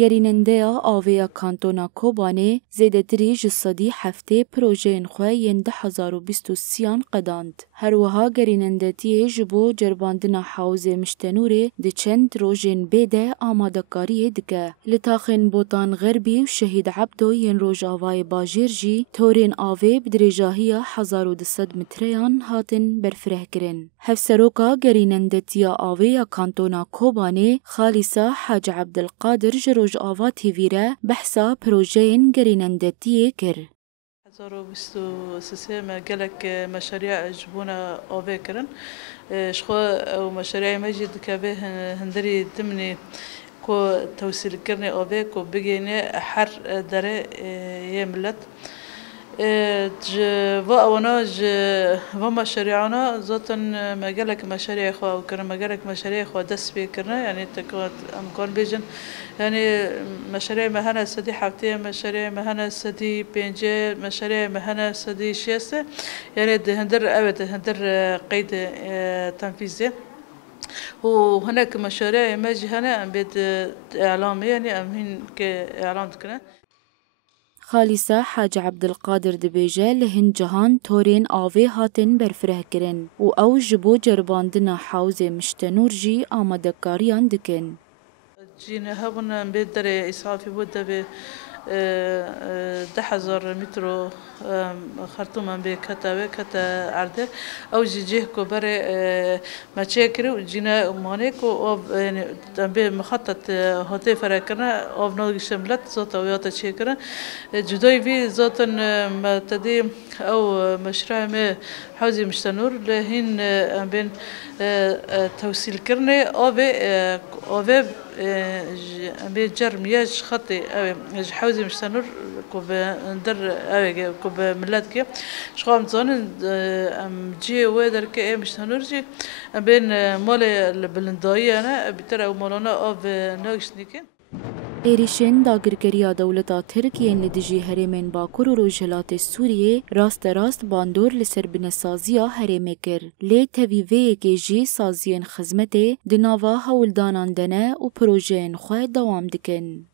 گریننده آویا کانتونا کوبانه زیدتری جسدی هفته پروژین خواه ینده 1023 قداند. هر وها گریننده تیه جبو جرباندنا حوز مشتنوره ده چند روژین بیده آماده کاریه دکه. لطاقین بوتان غربی و شهید عبدو ین روژ آوای باجیر جی تورین آوه بدرجاهی 1200 متریان هاتن برفره کرن. هفسروکا گریننده تیا آویا کانتونا کوبانه خالصا حاج عبدالقادر روج آوا تیویره بحثا پروژین گرینندتیه کر. 2023 ما قالك مشاريع جبونا آوه کرن شخوا و مشاريع مجد كبه هندري دمني كو توصيل کرني آوه كو بگينه حر داره يملت و اونا و مشاريعنا ذاتن مجالك مشاريع خوا وكرنا مجالك مشاريع خوا دست بكرنا يعني تكون امكان بيجن يعني مشاريع مهنا سدي حفتي مشاريع مهنا سدي بينجي مشاريع مهنا سدي شيسه يعني هندر ابد هندر قيد تنفيذي وهناك مشاريع ماجي هنا بيت اعلامي يعني امين كاعلام كنا خالصا حاج عبدالقادر دبیجه لهن جهان تورین آوه هاتن برفره کرن و او جبو جرباندنا حوز مشتنور جی آماده کاریان دکن. جينا هبنا بدري إسعافي بودا ب 10,000 متر خرطوما بكتا كتا عرضه أو جيه كبر مشاكل وجينا مانيكو يعني بمخطط هاتي فرقنا أو نوع شملت ذات وياتا شكرا جداي في ذات ما تدي أو مشروع ما حوزي مشتنور لهن بين توصيل كرني أو بجرمياج خطي أو حوزي مشتنور كوب ندر أو كوب ملاتك شقام زان جي وادر كأ مشتنور جي بين مال البلنداي أنا بترى أو مالنا أو ناقشنيكين ایریشن داگرگریا دولتا ترکیه لدجی هرمین باکور و روجهلات سوریه راست باندور لسر بنسازیا هرمه کر. لی تاویوه که جی سازین خزمته دناوا هولدانان دنه و پروژین خواه دوام دکن.